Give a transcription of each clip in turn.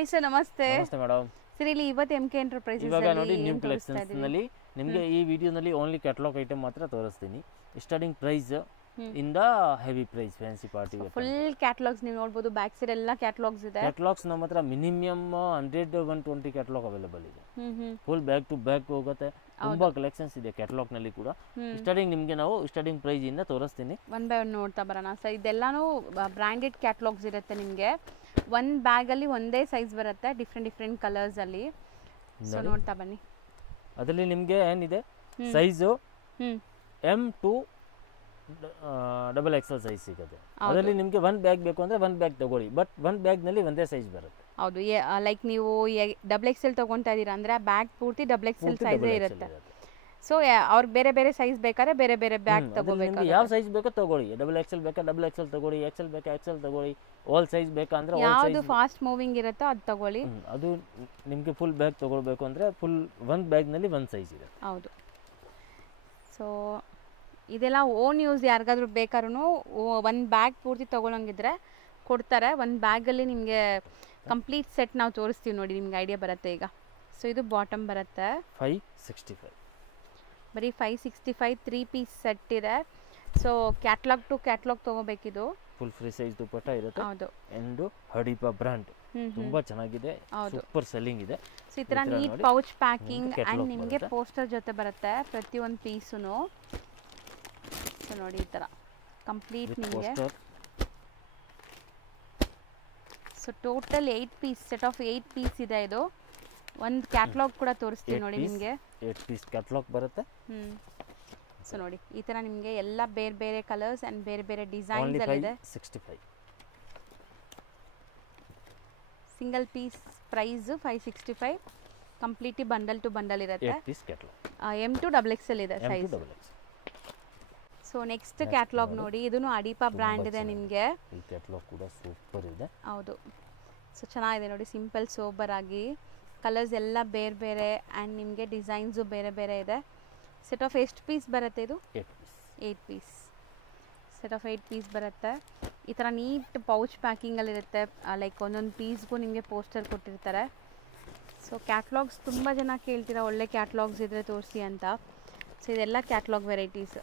Hi sir, ನಮಸ್ತೆ. ನಮಸ್ತೆ madam. Sir, ಇಲ್ಲಿ ಇವತ್ತು MK ಎಂಟರ್ಪ್ರೈಸಸ್ ಇವಾಗ ನೋಡಿ ನ್ಯೂ ಕಲೆಕ್ಷನ್ಸ್ ನಲ್ಲಿ ನಿಮಗೆ ಈ ವಿಡಿಯೋನಲ್ಲಿ ಓನ್ಲಿ ಕ್ಯಾಟಲಾಗ್ ಐಟಮ್ ಮಾತ್ರ ತೋರಿಸ್ತೀನಿ. ಸ್ಟಾರ್ಟಿಂಗ್ ಪ್ರೈಸ್ ಇಂದ heavy price fancy party full catalogues ನೀವು ನೋಡಬಹುದು. ಬ್ಯಾಕ್ ಸೈಡ್ ಎಲ್ಲ ಕ್ಯಾಟಲಾಗ್ಸ್ ಇದೆ. ಕ್ಯಾಟಲಾಗ್ಸ್ ನಮ್ಮ ಹತ್ರ ಮಿನಿಮಮ್ 100-120 ಕ್ಯಾಟಲಾಗ್ ಅವೈಲೇಬಲ್ ಇದೆ. ಫುಲ್ ಬ್ಯಾಕ್ ಟು ಬ್ಯಾಕ್ ಹೋಗುತ್ತೆ. ತುಂಬಾ ಕಲೆಕ್ಷನ್ಸ್ ಇದೆ ಕ್ಯಾಟಲಾಗ್ ನಲ್ಲಿ ಕೂಡ. ಸ್ಟಾರ್ಟಿಂಗ್ ನಿಮಗೆ ನಾವು ಸ್ಟಾರ್ಟಿಂಗ್ ಪ್ರೈಸ್ ಇಂದ ತೋರಿಸ್ತೀನಿ. ಒನ್ ಬೈ ಒನ್ ನೋಡ್ತಾ ಬರೋಣ ಸರ್. ಇದೆಲ್ಲಾನು ಬ್ರಾಂಡೆಡ್ ಕ್ಯಾಟಲಾಗ್ಸ್ ಇರುತ್ತೆ. ನಿಮಗೆ ಒಂದು ಬ್ಯಾಗ್ ಅಲ್ಲಿ ಒಂದೇ ಸೈಜ್ ಬರುತ್ತೆ, ಡಿಫ್ರೆಂಟ್ ಕಲರ್ಸ್ ಅಲ್ಲಿ. ಸೊ ನೋಡ್ತಾ ಬನ್ನಿ. ಅದರಲ್ಲಿ ನಿಮಗೆ ಏನಿದೆ size M to XXL size ಸಿಗುತ್ತೆ. ಅದರಲ್ಲಿ ನಿಮಗೆ ಒಂದು ಬ್ಯಾಗ್ ಬೇಕು ಅಂದ್ರೆ ಒಂದು ಬ್ಯಾಗ್ ತಗೊಳ್ಳಿ, ಬಟ್ ಒಂದು ಬ್ಯಾಗ್ ನಲ್ಲಿ ಒಂದೇ ಸೈಜ್ ಬರುತ್ತೆ. ಹೌದು, ಲೈಕ್ ನೀವು XXL ತಗೊಂತಾ ಇದೀರಾ ಅಂದ್ರೆ ಆ ಬ್ಯಾಗ್ ಪೂರ್ತಿ XXL ಸೈಜ್ ಇರುತ್ತೆ. ಸೊ ಅವ್ರಿಗೆ ಬೇರೆ ಬೇರೆ ಸೈಜ್ ಬೇಕಾದ್ರೆ ಬೇರೆ ಬೇರೆ ಬ್ಯಾಗ್ ತಗೋಬೇಕು. ಯಾವ ಸೈಜ್ ಬೇಕೋ ತಗೊಳ್ಳಿ. XXL ಬೇಕಾ XXL ತಗೊಳ್ಳಿ, XL ಬೇಕಾ XL ತಗೊಳ್ಳಿ, ಆಲ್ ಸೈಜ್ ಬೇಕಾ ಅಂದ್ರೆ ಯಾವುದು ಫಾಸ್ಟ್ ಮೂವಿಂಗ್ ಇರುತ್ತೋ ಅದು ತಗೊಳ್ಳಿ. ಅದು ನಿಮಗೆ ಫುಲ್ ಬ್ಯಾಗ್ ತಗೊಳ್ಬೇಕು ಅಂದ್ರೆ ಫುಲ್ ಒಂದು ಬ್ಯಾಗ್ ನಲ್ಲಿ ಒಂದು ಸೈಜ್ ಇದೆ. ಹೌದು. ಸೊ ಇದೆಲ್ಲ ಓನ್ ಯೂಸ್ ಯಾರಿಗಾದ್ರೂ ಬೇಕಾದ್ರೂ ಒಂದು ಬ್ಯಾಗ್ ಪೂರ್ತಿ ತಗೊಳಂಗಿದ್ರೆ ಕೊಡ್ತಾರೆ. ಒಂದು ಬ್ಯಾಗಲ್ಲಿ ನಿಮಗೆ ಕಂಪ್ಲೀಟ್ ಸೆಟ್ ನಾವು ತೋರಿಸ್ತೀವಿ ನೋಡಿ, ನಿಮ್ಗೆ ಐಡಿಯಾ ಬರುತ್ತೆ ಈಗ. ಸೊ ಇದು ಬಾಟಮ್ ಬರುತ್ತೆ 565, ಬರೀ 565 3 ಪೀಸ್ ಸೆಟ್ ಇದೆ. ಸೊ ಕ್ಯಾಟ್ಲಾಗ್ ಟು ಕ್ಯಾಟ್ಲಾಗ್ ತಗೋಬೇಕಿದು. ಫುಲ್ ಫ್ರೀ ಸೈಜ್ ದುಪಟ್ಟ ಇರುತ್ತೆ. ಹೌದು. ಅಂಡ್ ಹಡಿಪ ಬ್ರಾಂಡ್ ತುಂಬಾ ಚೆನ್ನಾಗಿದೆ, ಸೂಪರ್ ಸೆಲ್ಲಿಂಗ್ ಇದೆ. ಸೊ ಈ ತರ ನೀಟ್ ಪೌಚ್ ಪ್ಯಾಕಿಂಗ್ ಅಂಡ್ ನಿಮಗೆ ಪೋಸ್ಟರ್ ಜೊತೆ ಬರುತ್ತೆ ಪ್ರತಿಯೊಂದು ಪೀಸುನು. ಸೊ ನೋಡಿ ಈ ತರ ಕಂಪ್ಲೀಟ್ ನಿಮಗೆ. So total 8 piece, set of 8 piece ಇದೆ. ಇದು ಒಂದು ಕ್ಯಾಟಲಾಗ್ ಕೂಡ ತೋರಿಸ್ತೀನಿ ನೋಡಿ ನಿಮಗೆ. 8 ಪೀಸ್ ಕ್ಯಾಟಲಾಗ್ ಬರುತ್ತೆ. ಸೊ ನೋಡಿ ಈ ತರ ನಿಮಗೆ ಎಲ್ಲ ಬೇರೆ ಬೇರೆ ಕಲರ್ಸ್ ಅಂಡ್ ಬೇರೆ ಬೇರೆ ಡಿಸೈನ್ಸ್ ಅಲ್ಲಿ ಇದೆ. 65 single piece price 565. Completely bundle to bundle ಇರುತ್ತೆ. 8 piece catalogue M to XXL ಇದೆ ಸೈಜ್. ಸೊ ನೆಕ್ಸ್ಟ್ ಕ್ಯಾಟಲಾಗ್ ನೋಡಿ, ಇದನ್ನು ಅಡಿಪಾ ಬ್ರ್ಯಾಂಡ್ ಇದೆ ನಿಮಗೆ. ಈ ಕ್ಯಾಟಲಾಗ್ ಕೂಡ ಸೂಪರ್ ಇದೆ. ಹೌದು. ಸೊ ಚೆನ್ನಾಗಿದೆ ನೋಡಿ, ಸಿಂಪಲ್ ಸೋಬರ್ ಆಗಿ ಕಲರ್ಸ್ ಎಲ್ಲ ಬೇರೆ ಬೇರೆ ಆ್ಯಂಡ್ ನಿಮಗೆ ಡಿಸೈನ್ಸು ಬೇರೆ ಬೇರೆ ಇದೆ. ಸೆಟ್ ಆಫ್ ಎಷ್ಟು ಪೀಸ್ ಬರುತ್ತೆ ಇದು? 8 ಪೀಸ್. ಸೆಟ್ ಆಫ್ 8 ಪೀಸ್ ಬರುತ್ತೆ. ಈ ಥರ ನೀಟ್ ಪೌಚ್ ಪ್ಯಾಕಿಂಗಲ್ಲಿರುತ್ತೆ. ಲೈಕ್ ಒಂದೊಂದು ಪೀಸ್ಗೂ ನಿಮಗೆ ಪೋಸ್ಟರ್ ಕೊಟ್ಟಿರ್ತಾರೆ. ಸೊ ಕ್ಯಾಟ್ಲಾಗ್ಸ್ ತುಂಬ ಜನ ಕೇಳ್ತೀರಾ ಒಳ್ಳೆ ಕ್ಯಾಟ್ಲಾಗ್ಸ್ ಇದ್ದರೆ ತೋರಿಸಿ ಅಂತ. ಸೊ ಇದೆಲ್ಲ ಕ್ಯಾಟ್ಲಾಗ್ ವೆರೈಟೀಸ್.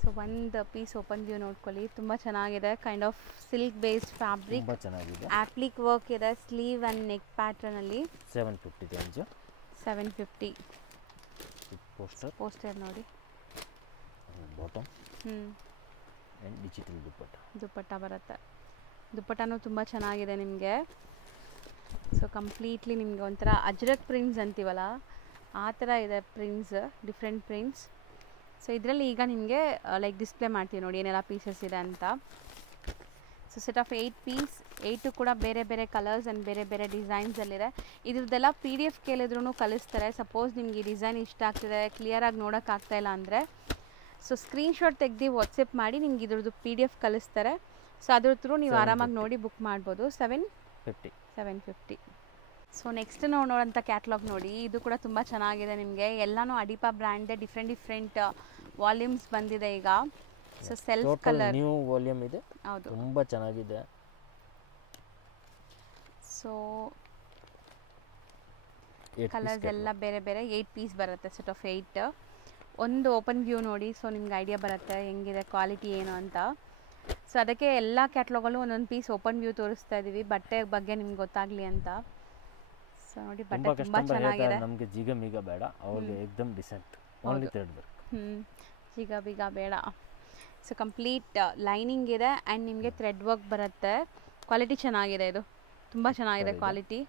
ಸೊ ಒಂದು ಪೀಸ್ ಓಪನ್ ವ್ಯೂ ನೋಡ್ಕೊಳ್ಳಿ, ತುಂಬ ಚೆನ್ನಾಗಿದೆ. Kind of silk based fabric, applique work ಇದೆ. ಸ್ಲೀವ್ ಆ್ಯಂಡ್ ನೆಕ್ ಪ್ಯಾಟರ್ನಲ್ಲಿ 750 ರೇಂಜ್. 750 ಪೋಸ್ಟರ್ ನೋಡಿ. ಬಾಟಮ್ ಆ್ಯಂಡ್ ಡಿಜಿಟಲ್ ದುಪಟ್ಟ ಬರುತ್ತೆ. ದುಪಟ್ಟನೂ ತುಂಬ ಚೆನ್ನಾಗಿದೆ ನಿಮಗೆ. ಸೊ ಕಂಪ್ಲೀಟ್ಲಿ ನಿಮಗೆ ಒಂಥರ ಅಜ್ರಕ್ ಪ್ರಿಂಟ್ಸ್ ಅಂತೀವಲ್ಲ ಆ ಥರ ಇದೆ ಪ್ರಿಂಟ್ಸ್, ಡಿಫ್ರೆಂಟ್ ಪ್ರಿಂಟ್ಸ್. ಸೊ ಇದರಲ್ಲಿ ಈಗ ನಿಮಗೆ ಲೈಕ್ ಡಿಸ್ಪ್ಲೇ ಮಾಡ್ತೀವಿ ನೋಡಿ ಏನೆಲ್ಲ ಪೀಸಸ್ ಇದೆ ಅಂತ. ಸೊ ಸೆಟ್ ಆಫ್ 8 ಪೀಸ್, 8 ಕೂಡ ಬೇರೆ ಬೇರೆ ಕಲರ್ಸ್ ಆ್ಯಂಡ್ ಬೇರೆ ಬೇರೆ ಡಿಸೈನ್ಸಲ್ಲಿದೆ. ಇದ್ರದ್ದೆಲ್ಲ PDF ಕೇಳಿದ್ರೂ ಕಳಿಸ್ತಾರೆ. ಸಪೋಸ್ ನಿಮಗೆ ಈ ಡಿಸೈನ್ ಇಷ್ಟ ಆಗ್ತಿದೆ, ಕ್ಲಿಯರಾಗಿ ನೋಡೋಕ್ಕಾಗ್ತಾಯಿಲ್ಲ ಅಂದರೆ ಸೊ ಸ್ಕ್ರೀನ್ಶಾಟ್ ತೆಗೆದು ವಾಟ್ಸಪ್ ಮಾಡಿ ನಿಮ್ಗೆ ಇದ್ರದ್ದು PDF ಕಳಿಸ್ತಾರೆ. ಸೊ ಅದ್ರ ಥ್ರೂ ನೀವು ಆರಾಮಾಗಿ ನೋಡಿ ಬುಕ್ ಮಾಡ್ಬೋದು. 750. ಸೊ ನೆಕ್ಸ್ಟ್ ನಾವು ನೋಡೋಂಥ ಕ್ಯಾಟ್ಲಾಗ್ ನೋಡಿ, ಇದು ಕೂಡ ತುಂಬ ಚೆನ್ನಾಗಿದೆ ನಿಮಗೆ. ಎಲ್ಲನೂ ಅಡಿಪಾ ಬ್ರ್ಯಾಂಡ್, ಡಿಫ್ರೆಂಟ್ ವಾಲ್ಯೂಮ್ಸ್ ಬಂದಿದೆ ಈಗ. So self colour new volume ಇದೆ. ಹೌದು, ತುಂಬ ಚೆನ್ನಾಗಿದೆ. ಸೊ ಕಲರ್ಸ್ ಎಲ್ಲ ಬೇರೆ ಬೇರೆ 8 ಪೀಸ್ ಬರುತ್ತೆ. Set of 8. ಒಂದು ಓಪನ್ ವ್ಯೂ ನೋಡಿ, ಸೊ ನಿಮ್ಗೆ ಐಡಿಯಾ ಬರುತ್ತೆ ಹೆಂಗಿದೆ ಕ್ವಾಲಿಟಿ ಏನು ಅಂತ. ಸೊ ಅದಕ್ಕೆ ಎಲ್ಲ ಕ್ಯಾಟ್ಲಾಗಲ್ಲೂ ಒಂದೊಂದು ಪೀಸ್ ಓಪನ್ ವ್ಯೂ ತೋರಿಸ್ತಾ ಇದ್ದೀವಿ, ಬಟ್ಟೆ ಬಗ್ಗೆ ನಿಮ್ಗೆ ಗೊತ್ತಾಗಲಿ ಅಂತ. ಸೊ ನೋಡಿ ಬಟ್ಟೆ ತುಂಬ ಚೆನ್ನಾಗಿದೆ. ನಮಗೆ ಜಿಗ ಮಿಗ ಬೇಡ, ಅವ್ರಿಗೆ ಏಕದಮ್ ಡಿಸೆಂಟ್, ಓನ್ಲಿ ಥ್ರೆಡ್ ವರ್ಕ್. ಜಿಗ ಬಿಗ ಬೇಡ. ಸೊ ಕಂಪ್ಲೀಟ್ ಲೈನಿಂಗ್ ಇದೆ ಆ್ಯಂಡ್ ನಿಮಗೆ ಥ್ರೆಡ್ ವರ್ಕ್ ಬರುತ್ತೆ. ಕ್ವಾಲಿಟಿ ಚೆನ್ನಾಗಿದೆ, ಇದು ತುಂಬ ಚೆನ್ನಾಗಿದೆ quality.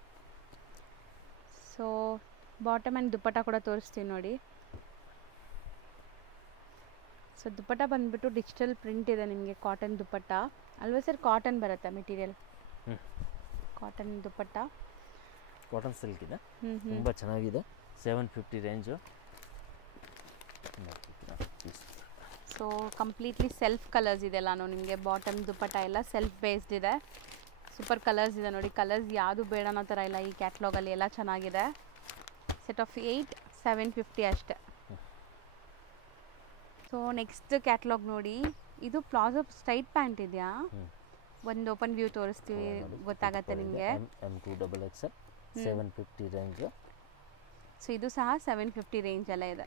So bottom and dupatta ಕೂಡ ತೋರಿಸ್ತೀವಿ ನೋಡಿ. ಸೊ ದುಪಟ್ಟ ಬಂದುಬಿಟ್ಟು ಡಿಜಿಟಲ್ ಪ್ರಿಂಟ್ ಇದೆ ನಿಮಗೆ. ಕಾಟನ್ ದುಪಟ್ಟ ಅಲ್ವಾ ಸರ್? ಕಾಟನ್ ಬರುತ್ತೆ material, cotton dupatta. Cotton silk ಇದೆ, ತುಂಬ ಚೆನ್ನಾಗಿದೆ. 750 range. So completely self colours ಇದೆಲ್ಲಾನು ನಿಮಗೆ. ಬಾಟಮ್ ದುಪಟ್ಟ ಎಲ್ಲ ಸೆಲ್ಫ್ ಬೇಸ್ಡ್ ಇದೆ. ಸೂಪರ್ ಕಲರ್ಸ್ ಇದೆ ನೋಡಿ. ಕಲರ್ಸ್ ಯಾವುದು ಬೇಡ ಅನ್ನೋ ಥರ ಇಲ್ಲ ಈ ಕ್ಯಾಟ್ಲಾಗಲ್ಲಿ, ಎಲ್ಲ ಚೆನ್ನಾಗಿದೆ. ಸೆಟ್ ಆಫ್ 8 750 ಅಷ್ಟೆ. ಸೊ ನೆಕ್ಸ್ಟ್ ಕ್ಯಾಟ್ಲಾಗ್ ನೋಡಿ, ಇದು ಪ್ಲಾಜೋ ಸ್ಟ್ರೈಟ್ ಪ್ಯಾಂಟ್ ಇದೆಯಾ? ಒಂದು ಓಪನ್ ವ್ಯೂ ತೋರಿಸ್ತೀವಿ, ಗೊತ್ತಾಗತ್ತೆ ನಿಮಗೆ. M2XXL 750 range. ಸೊ ಇದು ಸಹ 750 ರೇಂಜ್ ಎಲ್ಲ ಇದೆ.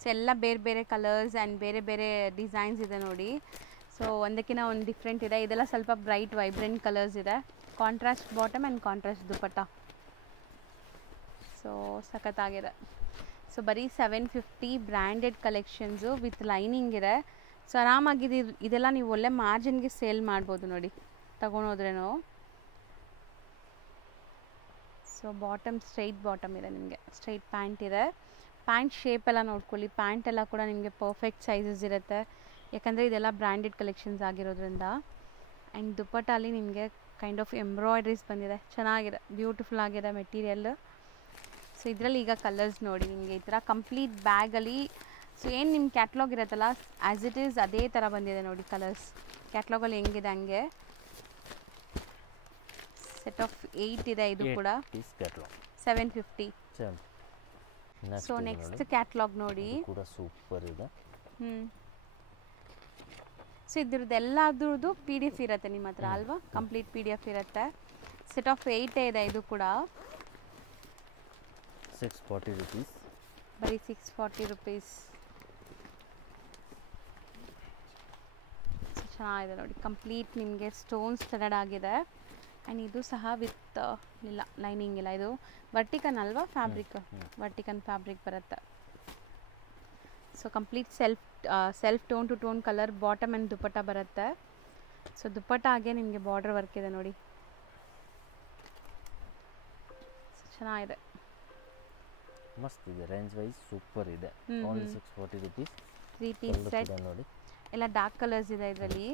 ಸೊ ಎಲ್ಲ ಬೇರೆ ಬೇರೆ ಕಲರ್ಸ್ ಆ್ಯಂಡ್ ಬೇರೆ ಬೇರೆ ಡಿಸೈನ್ಸ್ ಇದೆ ನೋಡಿ. ಸೊ ಒಂದಕ್ಕಿಂತ ಒಂದು ಡಿಫ್ರೆಂಟ್ ಇದೆ. ಇದೆಲ್ಲ ಸ್ವಲ್ಪ ಬ್ರೈಟ್ ವೈಬ್ರೆಂಟ್ ಕಲರ್ಸ್ ಇದೆ. Contrast bottom and contrast dupatta. So ಸಖತ್ತಾಗಿದೆ. ಸೊ ಬರೀ 750 ಬ್ರ್ಯಾಂಡೆಡ್ ಕಲೆಕ್ಷನ್ಸು ವಿತ್ ಲೈನಿಂಗ್ ಇದೆ. ಸೊ ಆರಾಮಾಗಿ ಇದೆಲ್ಲ ನೀವು ಒಳ್ಳೆ ಮಾರ್ಜಿನ್ಗೆ ಸೇಲ್ ಮಾಡ್ಬೋದು ನೋಡಿ ತಗೊಂಡೋದ್ರೇನು. ಸೊ ಬಾಟಮ್ ಸ್ಟ್ರೈಟ್ ಬಾಟಮ್ ಇದೆ ನಿಮಗೆ, ಸ್ಟ್ರೈಟ್ ಪ್ಯಾಂಟ್ ಇದೆ. ಪ್ಯಾಂಟ್ ಶೇಪ್ ಎಲ್ಲ ನೋಡ್ಕೊಳ್ಳಿ, ಪ್ಯಾಂಟ್ ಎಲ್ಲ ಕೂಡ ನಿಮಗೆ ಪರ್ಫೆಕ್ಟ್ ಸೈಜಸ್ ಇರುತ್ತೆ, ಯಾಕಂದರೆ ಇದೆಲ್ಲ ಬ್ರ್ಯಾಂಡೆಡ್ ಕಲೆಕ್ಷನ್ಸ್ ಆಗಿರೋದ್ರಿಂದ. ಆ್ಯಂಡ್ ದುಪಟ್ಟಾಲಿ ನಿಮಗೆ ಕೈಂಡ್ ಆಫ್ ಎಂಬ್ರಾಯ್ಡ್ರೀಸ್ ಬಂದಿದೆ, ಚೆನ್ನಾಗಿದೆ, ಬ್ಯೂಟಿಫುಲ್ ಆಗಿದೆ ಮೆಟೀರಿಯಲ್. ಸೊ ಇದರಲ್ಲಿ ಈಗ ಕಲರ್ಸ್ ನೋಡಿ ನಿಮಗೆ ಈ ಥರ ಕಂಪ್ಲೀಟ್ ಬ್ಯಾಗಲ್ಲಿ. ಸೊ ಏನು ನಿಮ್ಮ ಕ್ಯಾಟ್ಲಾಗ್ ಇರುತ್ತಲ್ಲ ಆ್ಯಸ್ ಇಟ್ ಈಸ್ ಅದೇ ಥರ ಬಂದಿದೆ ನೋಡಿ ಕಲರ್ಸ್. ಕ್ಯಾಟ್ಲಾಗಲ್ಲಿ ಹೆಂಗಿದೆ ಹಂಗೆ. ಸೆಟ್ ಆಫ್ 8 ಇದೆ. ಇದು ಕೂಡ 750. ಸೊ ನೆಕ್ಸ್ಟ್ ಕ್ಯಾಟ್ಲಾಗ್ ನೋಡಿ, ಕೂಡ ಸೂಪರ್ ಇದೆ. ಸೊ ಇದ್ರದ್ದು ಎಲ್ಲದ್ರದ್ದು PDF ಇರುತ್ತೆ ನಿಮ್ಮ ಹತ್ರ ಅಲ್ವಾ, ಕಂಪ್ಲೀಟ್ PDF ಇರುತ್ತೆ. ಸೆಟ್ ಆಫ್ 8 ಇದೆ. ಇದು ಕೂಡ 640 rupees. ಬರೀ 640 rupees. ಚೆನ್ನಾಗಿದೆ ನೋಡಿ, ಕಂಪ್ಲೀಟ್ ನಿಮಗೆ ಸ್ಟೋನ್ ಸ್ಟಡಡ್ ಆಗಿದೆ. ಆ್ಯಂಡ್ ಇದು ಸಹ ವಿತ್ ಇಲ್ಲ ಲೈನಿಂಗ್ ಇಲ್ಲ, ಇದು ವರ್ಟಿಕನ್ ಅಲ್ವಾ ಫ್ಯಾಬ್ರಿಕ್, ವರ್ಟಿಕನ್ ಫ್ಯಾಬ್ರಿಕ್ ಬರುತ್ತೆ. So complete self tone to tone colour bottom and dupatta ಬರುತ್ತೆ. ಸೊ ದುಪಟ್ಟ ಹಾಗೆ ನಿಮಗೆ ಬಾರ್ಡರ್ ವರ್ಕ್ ಇದೆ ನೋಡಿ, ಚೆನ್ನಾಗಿದೆ, ಮಸ್ತ್ ಇದೆ. ರೇಂಜ್ ವೈಸ್ ಸೂಪರ್ ಇದೆ. Only 640 rupees. 3 ಪೀಸ್ ಸೆಟ್ ನೋಡಿ, ಎಲ್ಲ ಡಾರ್ಕ್ ಕಲರ್ಸ್ ಇದೆ ಇದರಲ್ಲಿ.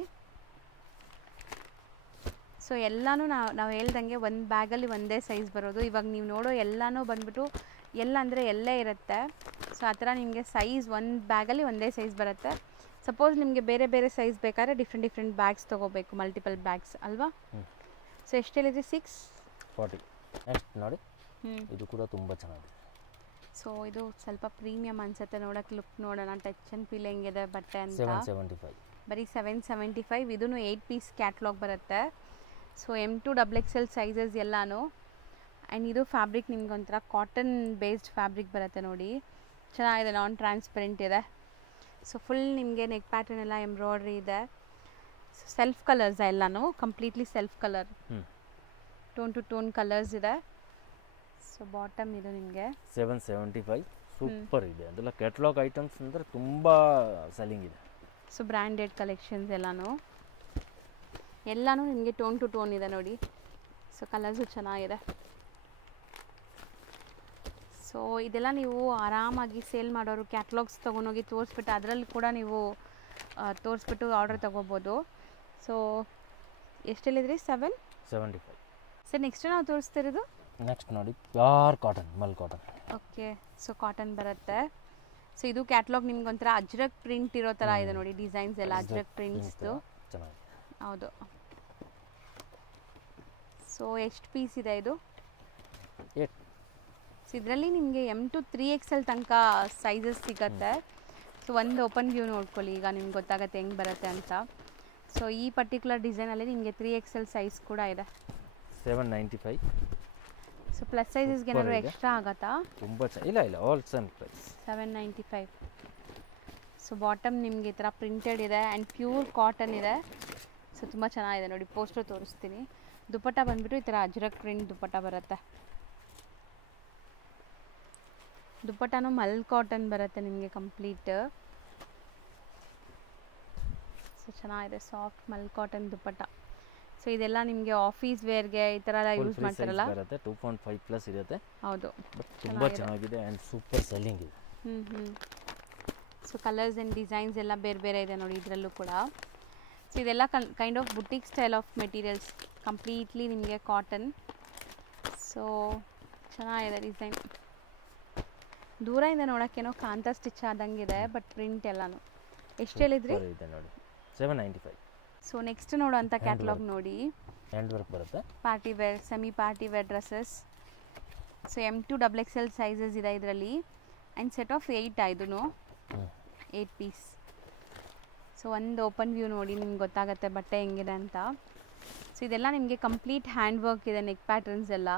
ಸೊ ಎಲ್ಲನೂ ನಾವು ಹೇಳ್ದಂಗೆ ಒಂದು ಬ್ಯಾಗಲ್ಲಿ ಒಂದೇ ಸೈಜ್ ಬರೋದು. ಇವಾಗ ನೀವು ನೋಡೋ ಎಲ್ಲನೂ ಬಂದ್ಬಿಟ್ಟು ಎಲ್ಲ ಅಂದರೆ ಎಲ್ಲೇ ಇರುತ್ತೆ. ಸೊ ಆ ಥರ ನಿಮಗೆ ಸೈಜ್ ಒಂದು ಬ್ಯಾಗಲ್ಲಿ ಒಂದೇ ಸೈಜ್ ಬರುತ್ತೆ. ಸಪೋಸ್ ನಿಮಗೆ ಬೇರೆ ಬೇರೆ ಸೈಜ್ ಬೇಕಾದ್ರೆ ಡಿಫ್ರೆಂಟ್ ಬ್ಯಾಗ್ಸ್ ತೊಗೋಬೇಕು, ಮಲ್ಟಿಪಲ್ ಬ್ಯಾಗ್ಸ್ ಅಲ್ವಾ. ಸೊ ಎಷ್ಟು ಹೇಳಿದ್ರಿ? 640. ನೆಕ್ಸ್ಟ್ ನೋಡಿ, ಇದು ಕೂಡ ತುಂಬ ಚೆನ್ನಾಗಿದೆ. ಸೊ ಇದು ಸ್ವಲ್ಪ ಪ್ರೀಮಿಯಮ್ ಅನ್ಸುತ್ತೆ ನೋಡೋಕ್ಕೆ, ಲುಕ್ ನೋಡೋಣ, ಟಚ್ ಆ್ಯಂಡ್ ಫೀಲ್ ಹೆಂಗಿದೆ ಬಟ್ಟೆ ಅಂತ. 775. ಬರೀ 775. ಇದೂ 8 ಪೀಸ್ ಕ್ಯಾಟ್ಲಾಗ್ ಬರುತ್ತೆ. ಸೊ M2XXL ಸೈಜಸ್ ಎಲ್ಲನೂ. ಆ್ಯಂಡ್ ಇದು ಫ್ಯಾಬ್ರಿಕ್ ನಿಮ್ಗೆ ಒಂಥರ ಕಾಟನ್ ಬೇಸ್ಡ್ ಫ್ಯಾಬ್ರಿಕ್ ಬರುತ್ತೆ ನೋಡಿ, ಚೆನ್ನಾಗಿದೆ, ನಾನ್ ಟ್ರಾನ್ಸ್ಪರೆಂಟ್ ಇದೆ. ಸೊ ಫುಲ್ ನಿಮಗೆ ನೆಕ್ ಪ್ಯಾಟರ್ನ್ ಎಲ್ಲ ಎಂಬ್ರಾಯ್ಡ್ರಿ ಇದೆ. ಸೊ ಸೆಲ್ಫ್ ಕಲರ್ಸ್ ಎಲ್ಲನೂ completely self colour, tone to tone colours ಇದೆ. ಸೊ ಬಾಟಮ್ ಇದು ನಿಮಗೆ 775. ಸೂಪರ್ ಇದೆ. ಅದೆಲ್ಲ ಕ್ಯಾಟ್ಲಾಗ್ ಐಟಮ್ಸ್ ಅಂದರೆ ತುಂಬ ಸೆಲ್ಲಿಂಗ್ ಇದೆ. ಸೊ ಬ್ರ್ಯಾಂಡೆಡ್ ಕಲೆಕ್ಷನ್ಸ್ ಎಲ್ಲನೂ ನಿಮಗೆ ಟೋನ್ ಟು ಟೋನ್ ಇದೆ ನೋಡಿ. ಸೊ ಕಲರ್ಸು ಚೆನ್ನಾಗಿದೆ. ಸೊ ಇದೆಲ್ಲ ನೀವು ಆರಾಮಾಗಿ ಸೇಲ್ ಮಾಡೋರು ಕ್ಯಾಟ್ಲಾಗ್ಸ್ ತೊಗೊಂಡೋಗಿ ತೋರಿಸ್ಬಿಟ್ಟು ಅದರಲ್ಲಿ ಕೂಡ ನೀವು ತೋರಿಸ್ಬಿಟ್ಟು ಆರ್ಡರ್ ತೊಗೋಬೋದು. ಸೊ ಎಷ್ಟು ಹೇಳಿದ್ರಿ? 775. ಸರ್ ನೆಕ್ಸ್ಟ್ ನಾವು ತೋರಿಸ್ತಿರೋದು ನೆಕ್ಸ್ಟ್ ನೋಡಿ, pure cotton, mul cotton. Okay. So cotton ಬರುತ್ತೆ. ಸೊ ಇದು ಕ್ಯಾಟ್ಲಾಗ್ ನಿಮ್ಗೆ ಒಂಥರ ಅಜ್ರಕ್ ಪ್ರಿಂಟ್ ಇರೋ ಥರ ಇದೆ ನೋಡಿ, ಡಿಸೈನ್ಸ್ ಎಲ್ಲ ಅಜ್ರಕ್ ಪ್ರಿಂಟ್ಸ್ದು. ಚೆನ್ನಾಗಿದೆ. ಹೌದು. ಸೊ ಎಷ್ಟು ಪೀಸ್ ಇದೆ ಇದು? 8. ಸೊ ಇದರಲ್ಲಿ ನಿಮಗೆ M2 3XL ತನಕ ಸೈಜಸ್ ಸಿಗುತ್ತೆ. ಸೊ ಒಂದು ಓಪನ್ ವ್ಯೂ ನೋಡ್ಕೊಳ್ಳಿ, ಈಗ ನಿಮ್ಗೆ ಗೊತ್ತಾಗುತ್ತೆ ಹೆಂಗೆ ಬರುತ್ತೆ ಅಂತ. ಸೊ ಈ ಪರ್ಟಿಕ್ಯುಲರ್ ಡಿಸೈನಲ್ಲಿ ನಿಮಗೆ 3XL ಸೈಜ್ ಕೂಡ ಇದೆ. 795. ಸೊ ಪ್ಲಸ್ ಸೈಜಸ್ಗೆ ಏನಾದರೂ ಎಕ್ಸ್ಟ್ರಾ ಆಗುತ್ತಾ? ತುಂಬ ಇಲ್ಲ all same price. 795. So bottom ನಿಮಗೆ ಈ ಥರ ಪ್ರಿಂಟೆಡ್ ಇದೆ ಆ್ಯಂಡ್ ಪ್ಯೂರ್ ಕಾಟನ್ ಇದೆ. ಸೊ ತುಂಬ ಚೆನ್ನಾಗಿದೆ ನೋಡಿ, ಪೋಸ್ಟರ್ ತೋರಿಸ್ತೀನಿ. ದುಪಟ್ಟ ಬಂದ್ಬಿಟ್ಟು ಈ ಥರ ಅಜ್ರಕ್ ಪ್ರಿಂಟ್ ದುಪಟ್ಟ ಬರುತ್ತೆ. ದುಪಟ್ಟನೂ ಮಲ್ ಕಾಟನ್ ಬರುತ್ತೆ ನಿಮಗೆ ಕಂಪ್ಲೀಟ್. ಸೊ ಚೆನ್ನಾಗಿದೆ, ಸಾಫ್ಟ್ ಮಲ್ ಕಾಟನ್ ದುಪಟ್ಟ. ಸೊ ಇದೆಲ್ಲ ನಿಮಗೆ ಆಫೀಸ್ ವೇರ್ಗೆ ಈ ಥರ ಎಲ್ಲ ಯೂಸ್ ಮಾಡ್ತಾರಲ್ಲ. 2.5 ಪ್ಲಸ್ ಇರುತ್ತೆ. ಹೌದು, ತುಂಬ ಚೆನ್ನಾಗಿದೆ ಆ್ಯಂಡ್ ಸೂಪರ್ ಸೆಲ್ಲಿಂಗ್ ಇದೆ. ಸೊ ಕಲರ್ಸ್ ಆ್ಯಂಡ್ ಡಿಸೈನ್ಸ್ ಎಲ್ಲ ಬೇರೆ ಬೇರೆ ಇದೆ ನೋಡಿ ಇದರಲ್ಲೂ ಕೂಡ. ಸೊ ಇದೆಲ್ಲ kind of boutique style of materials, completely ನಿಮಗೆ ಕಾಟನ್. ಸೊ ಚೆನ್ನಾಗಿದೆ ಡಿಸೈನ್. ದೂರದಿಂದ ನೋಡೋಕ್ಕೇನೋ ಕಾಂತ ಸ್ಟಿಚ್ ಆದಂಗಿದೆ, ಬಟ್ ಪ್ರಿಂಟ್ ಎಲ್ಲನೂ. ಎಷ್ಟು ಹೇಳಿದ್ರಿ? ಇದೆ ನೋಡಿ, 795. ಸೊ ನೆಕ್ಸ್ಟ್ ನೋಡೋಂಥ ಕ್ಯಾಟ್ಲಾಗ್ ನೋಡಿ, ಹ್ಯಾಂಡ್ ವರ್ಕ್ ಬರುತ್ತೆ. Party wear, semi party wear dresses. So M2XXL sizes ಇದೆ ಇದರಲ್ಲಿ. ಆ್ಯಂಡ್ ಸೆಟ್ ಆಫ್ 8 ಇದೂ 8 ಪೀಸ್. ಸೊ ಒಂದು ಓಪನ್ ವ್ಯೂ ನೋಡಿ, ನಿಮ್ಗೆ ಗೊತ್ತಾಗುತ್ತೆ ಬಟ್ಟೆ ಹೆಂಗಿದೆ ಅಂತ. ಸೊ ಇದೆಲ್ಲ ನಿಮಗೆ ಕಂಪ್ಲೀಟ್ ಹ್ಯಾಂಡ್ ವರ್ಕ್ ಇದೆ, ನೆಕ್ ಪ್ಯಾಟರ್ನ್ಸ್ ಎಲ್ಲ.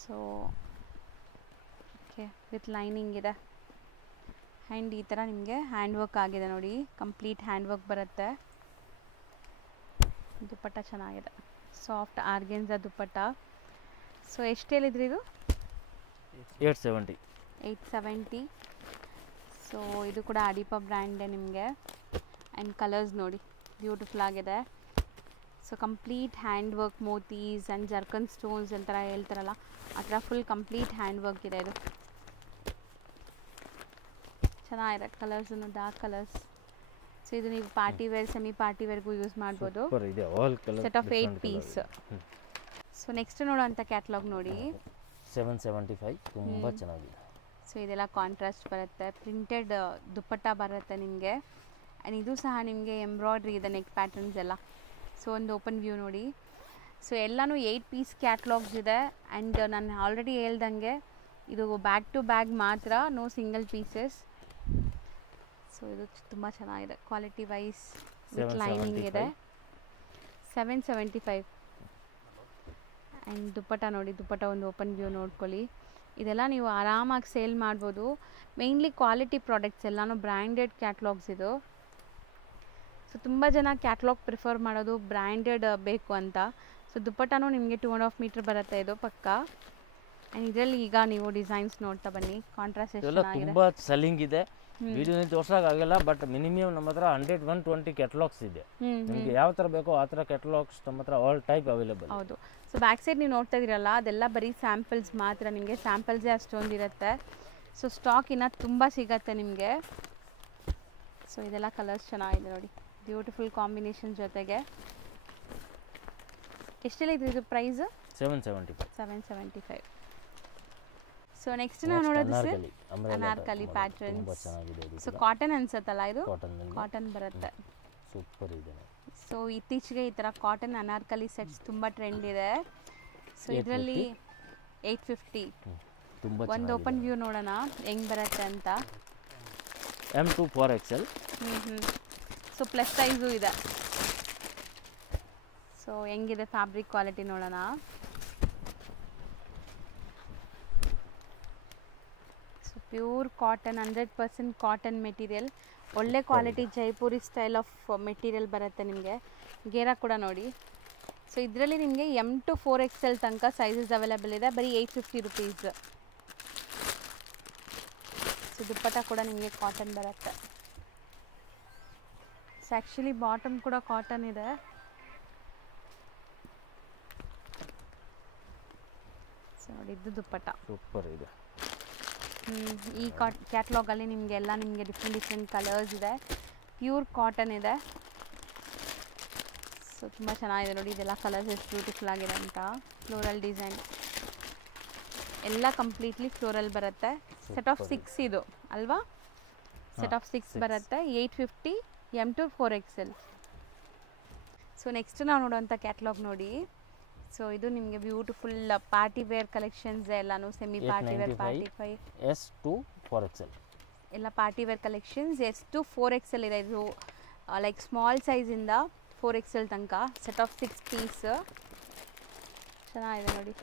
ಸೊ ಓಕೆ, ವಿತ್ ಲೈನಿಂಗ್ ಇದೆ ಆ್ಯಂಡ್ ಈ ಥರ ನಿಮಗೆ ಹ್ಯಾಂಡ್ ವರ್ಕ್ ಆಗಿದೆ ನೋಡಿ, ಕಂಪ್ಲೀಟ್ ಹ್ಯಾಂಡ್ ವರ್ಕ್ ಬರುತ್ತೆ. ದುಪ್ಪಟ್ಟ ಚೆನ್ನಾಗಿದೆ, ಸಾಫ್ಟ್ ಆರ್ಗೆನ್ಸಾ ದುಪ್ಪಟ್ಟ. ಸೊ ಎಷ್ಟು ಹೇಳಿದ್ರಿ ಇದು? 870. ಸೊ ಇದು ಕೂಡ ಅಡಿಪಾ ಬ್ರ್ಯಾಂಡೇ ನಿಮಗೆ. ಆ್ಯಂಡ್ ಕಲರ್ಸ್ ನೋಡಿ ಬ್ಯೂಟಿಫುಲ್ ಆಗಿದೆ. ಸೊ ಕಂಪ್ಲೀಟ್ ಹ್ಯಾಂಡ್ ವರ್ಕ್, ಮೋತೀಸ್ ಆ್ಯಂಡ್ ಜರ್ಕನ್ ಸ್ಟೋನ್ಸ್ ಅಂತರ ಹೇಳ್ತಾರಲ್ಲ ಆ ಥರ ಫುಲ್ ಕಂಪ್ಲೀಟ್ ಹ್ಯಾಂಡ್ ವರ್ಕ್ ಇದೆ ಇದು. ಚೆನ್ನಾಗಿದೆ ಕಲರ್ಸನ್ನು, ಡಾರ್ಕ್ ಕಲರ್ಸ್. ಸೊ ಇದು ನೀವು ಪಾರ್ಟಿ ವೇರ್, ಸೆಮಿ ಪಾರ್ಟಿ ವೇರ್ಗೂ ಯೂಸ್ ಮಾಡ್ಬೋದು. Set of 8 piece. So next ನೋಡೋಂಥ ಕ್ಯಾಟ್ಲಾಗ್ ನೋಡಿ, 775, ತುಂಬ ಚೆನ್ನಾಗಿದೆ. ಸೊ ಇದೆಲ್ಲ ಕಾಂಟ್ರಾಸ್ಟ್ ಬರುತ್ತೆ, ಪ್ರಿಂಟೆಡ್ ದುಪ್ಪಟ್ಟ ಬರುತ್ತೆ ನಿಮಗೆ. ಆ್ಯಂಡ್ ಇದು ಸಹ ನಿಮಗೆ ಎಂಬ್ರಾಯ್ಡ್ರಿ ಇದೆ, ನೆಕ್ ಪ್ಯಾಟರ್ನ್ಸ್ ಎಲ್ಲ. ಸೊ ಒಂದು ಓಪನ್ ವ್ಯೂ ನೋಡಿ. ಸೊ ಎಲ್ಲನೂ 8 ಪೀಸ್ ಕ್ಯಾಟ್ಲಾಗ್ಸ್ ಇದೆ. ಆ್ಯಂಡ್ ನಾನು ಆಲ್ರೆಡಿ ಹೇಳ್ದಂಗೆ ಇದು ಬ್ಯಾಗ್ ಟು ಬ್ಯಾಗ್ ಮಾತ್ರ, ನೋ ಸಿಂಗಲ್ ಪೀಸಸ್. ಸೊ ಇದು ತುಂಬ ಚೆನ್ನಾಗಿದೆ ಕ್ವಾಲಿಟಿ ವೈಸ್, ವಿತ್ ಲೈನಿಂಗ್ ಇದೆ. 775. ಆ್ಯಂಡ್ ದುಪ್ಪಟ್ಟ ನೋಡಿ, ದುಪ್ಪಟ್ಟ ಒಂದು ಓಪನ್ ವ್ಯೂ ನೋಡ್ಕೊಳ್ಳಿ. ಇದೆಲ್ಲ ನೀವು ಆರಾಮಾಗಿ ಸೇಲ್ ಮಾಡ್ಬೋದು. ಮೇಯ್ನ್ಲಿ ಕ್ವಾಲಿಟಿ ಪ್ರಾಡಕ್ಟ್ಸ್ ಎಲ್ಲನೂ ಬ್ರ್ಯಾಂಡೆಡ್ ಕ್ಯಾಟ್ಲಾಗ್ಸ್ ಇದು. ಸೊ ತುಂಬ ಜನ ಕ್ಯಾಟ್ಲಾಗ್ ಪ್ರಿಫರ್ ಮಾಡೋದು ಬ್ರ್ಯಾಂಡೆಡ್ ಬೇಕು ಅಂತ. ಸೊ ದುಪ್ಪಟ್ಟನೂ ನಿಮಗೆ 2.5 ಮೀಟರ್ ಬರುತ್ತೆ ಇದು ಪಕ್ಕ. ಆ್ಯಂಡ್ ಇದರಲ್ಲಿ ಈಗ ನೀವು ಡಿಸೈನ್ಸ್ ನೋಡ್ತಾ ಬನ್ನಿ, ಕಾಂಟ್ರಾಸ್ಟ್ ಎಷ್ಟು ಚೆನ್ನಾಗಿದೆ. ತುಂಬ ಸೆಲ್ಲಿಂಗ್ ಇದೆ, ವಿಡಿಯೋನಲ್ಲಿ ತೋರ್ಸೋಕ್ಕಾಗಲ್ಲ. ಬಟ್ ಮಿನಿಮಮ್ ನಮ್ಮ ಹತ್ರ 100-120 ಕ್ಯಾಟ್ಲಾಗ್ಸ್ ಇದೆ. ನಿಮಗೆ ಯಾವ ಥರ ಬೇಕೋ ಆ ಥರ ಕ್ಯಾಟ್ಲಾಗ್ಸ್ ನಮ್ಮ ಹತ್ರ ಆಲ್ ಟೈಪ್ ಅವೈಲೇಬಲ್. ಹೌದು. ಸೊ ಬ್ಯಾಕ್ ಸೈಡ್ ನೀವು ನೋಡ್ತಾ ಇದ್ದೀರಲ್ಲ, ಅದೆಲ್ಲ ಬರೀ ಸ್ಯಾಂಪಲ್ಸ್ ಮಾತ್ರ, ನಿಮಗೆ ಸ್ಯಾಂಪಲ್ಸೇ ಅಷ್ಟೊಂದು ಇರುತ್ತೆ. ಸೊ ಸ್ಟಾಕ್ ಇನ್ನೂ ತುಂಬ ಸಿಗತ್ತೆ ನಿಮಗೆ. ಸೊ ಇದೆಲ್ಲ ಕಲರ್ಸ್ ಚೆನ್ನಾಗಿದೆ ನೋಡಿ, ಬ್ಯೂಟಿಫುಲ್ ಕಾಂಬಿನೇಷನ್ ಜೊತೆಗೆ. ಎಷ್ಟೆಲ್ಲ ಇದೆ ಇದು ಪ್ರೈಸ್? 775. ಸೊ ನೆಕ್ಸ್ಟ್ ನಾವು ನೋಡೋದು sir Anarkali patterns. So cotton ಅನ್ಸುತ್ತಲ್ಲ ಇದು? ಕಾಟನ್ ಬರುತ್ತೆ, ಸೂಪರ್ ಇದೆ. ಸೊ ಇತ್ತೀಚೆಗೆ ಈ ಥರ ಕಾಟನ್ ಅನಾರ್ಕಲಿ ಸೆಟ್ಸ್ ತುಂಬ ಟ್ರೆಂಡ್ ಇದೆ. ಸೊ ಇದರಲ್ಲಿ 850. ಒಂದು ಓಪನ್ ವ್ಯೂ ನೋಡೋಣ ಹೆಂಗೆ ಬರುತ್ತೆ ಅಂತ. M2 4XL. So plus size ಇದೆ. ಸೊ ಹೆಂಗಿದೆ ಫ್ಯಾಬ್ರಿಕ್ ಕ್ವಾಲಿಟಿ ನೋಡೋಣ. So pure cotton, 100% cotton material. ಒಳ್ಳೆ quality Jaipuri style of material ಬರುತ್ತೆ ನಿಮಗೆ. ಗೇರಾ ಕೂಡ ನೋಡಿ. ಸೊ ಇದರಲ್ಲಿ ನಿಮಗೆ M2 4XL ತನಕ ಸೈಜಸ್ ಅವೈಲೇಬಲ್ ಇದೆ, ಬರೀ 850 ರುಪೀಸ್. ಸೊ ದುಪ್ಪಟ್ಟ ಕೂಡ ನಿಮಗೆ ಕಾಟನ್ ಬರುತ್ತೆ. ಸೊ ಆ್ಯಕ್ಚುಲಿ ಬಾಟಮ್ ಕೂಡ ಕಾಟನ್ ಇದೆ. ಸೊ ನೋಡಿ ಇದು ದುಪ್ಪಟ್ಟ ಸೂಪರ್ ಇದೆ. ಈ ಕ್ಯಾಟ್ಲಾಗಲ್ಲಿ ನಿಮಗೆಲ್ಲ ನಿಮಗೆ ಡಿಫ್ರೆಂಟ್ ಕಲರ್ಸ್ ಇದೆ, ಪ್ಯೂರ್ ಕಾಟನ್ ಇದೆ. ಸೊ ತುಂಬ ಚೆನ್ನಾಗಿದೆ ನೋಡಿ, ಇದೆಲ್ಲ ಕಲರ್ಸ್ ಎಷ್ಟು ಬ್ಯೂಟಿಫುಲ್ ಆಗಿದೆ ಅಂತ. ಫ್ಲೋರಲ್ ಡಿಸೈನ್ ಎಲ್ಲ ಕಂಪ್ಲೀಟ್ಲಿ ಫ್ಲೋರಲ್ ಬರುತ್ತೆ. ಸೆಟ್ ಆಫ್ 6 ಇದು ಅಲ್ವಾ? ಸೆಟ್ ಆಫ್ 6 ಬರುತ್ತೆ, 850, M2 4XL. ಸೊ ನೆಕ್ಸ್ಟ್ ನಾವು ನೋಡುವಂಥ ಕ್ಯಾಟ್ಲಾಗ್ ನೋಡಿ. ಸೊ ಇದು ನಿಮಗೆ ಬ್ಯೂಟಿಫುಲ್ ಪಾರ್ಟಿ ವೇರ್ ಕಲೆಕ್ಷನ್ಸ್ ಎಲ್ಲಾನು, semi party wear, party 5, S2 4XL ಎಲ್ಲ party wear collections. S2 4XL ಇದೆ. ಇದು ಲೈಕ್ ಸ್ಮಾಲ್ ಸೈಜಿಂದ 4XL ತನಕ. ಸೆಟ್ ಆಫ್ 6 ಪೀಸ್ ಚೆನ್ನಾಗಿದೆ ನೋಡಿ.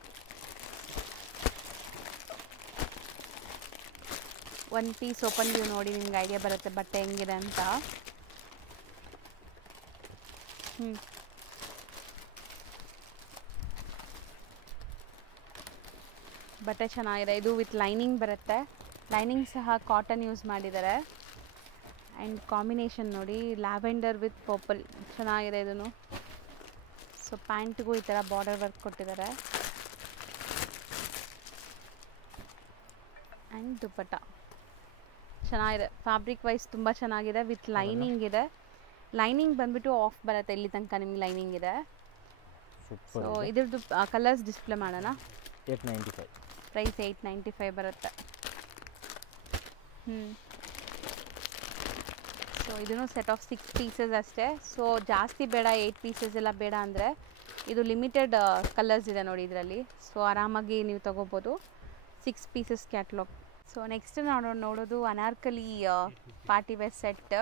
ಒಂದು ಪೀಸ್ ಓಪನ್ ವ್ಯೂ ನೋಡಿ, ನಿಮ್ಗೆ ಐಡಿಯಾ ಬರುತ್ತೆ ಬಟ್ಟೆ ಹೆಂಗಿದೆ ಅಂತ. ಬಟ್ಟೆ ಚೆನ್ನಾಗಿದೆ. ಇದು ವಿತ್ ಲೈನಿಂಗ್ ಬರುತ್ತೆ, ಲೈನಿಂಗ್ ಸಹ ಕಾಟನ್ ಯೂಸ್ ಮಾಡಿದ್ದಾರೆ. ಆ್ಯಂಡ್ ಕಾಂಬಿನೇಷನ್ ನೋಡಿ, ಲ್ಯಾವೆಂಡರ್ ವಿತ್ ಪರ್ಪಲ್ ಚೆನ್ನಾಗಿದೆ ಇದನ್ನು. ಸೊ ಪ್ಯಾಂಟ್ಗೂ ಈ ಥರ ಬಾರ್ಡರ್ ವರ್ಕ್ ಕೊಟ್ಟಿದ್ದಾರೆ. ಆ್ಯಂಡ್ ದುಪ್ಪಟ್ಟ ಚೆನ್ನಾಗಿದೆ, ಫ್ಯಾಬ್ರಿಕ್ ವೈಸ್ ತುಂಬ ಚೆನ್ನಾಗಿದೆ, ವಿತ್ ಲೈನಿಂಗ್ ಇದೆ. ಲೈನಿಂಗ್ ಬಂದ್ಬಿಟ್ಟು ಆಫ್ ಬರುತ್ತೆ, ಇಲ್ಲಿ ತನಕ ನಿಮ್ಗೆ ಲೈನಿಂಗ್ ಇದೆ. ಸೊ ಇದ್ರದ್ದು ಕಲರ್ಸ್ ಡಿಸ್ಪ್ಲೇ ಮಾಡೋಣ. 895 ಪ್ರೈಸ್ 895 ಬರುತ್ತೆ. ಸೊ ಇದನ್ನು ಸೆಟ್ ಆಫ್ 6 ಪೀಸಸ್ ಅಷ್ಟೇ. ಸೊ ಜಾಸ್ತಿ ಬೇಡ, 8 ಪೀಸಸ್ ಎಲ್ಲ ಬೇಡ ಅಂದರೆ ಇದು ಲಿಮಿಟೆಡ್ ಕಲರ್ಸ್ ಇದೆ ನೋಡಿ ಇದರಲ್ಲಿ. ಸೊ ಆರಾಮಾಗಿ ನೀವು ತೊಗೋಬೋದು. 6 ಪೀಸಸ್ ಕ್ಯಾಟ್ಲಾಗ್. ಸೊ ನೆಕ್ಸ್ಟ್ ನಾವು ನೋಡೋದು Anarkali party wear set,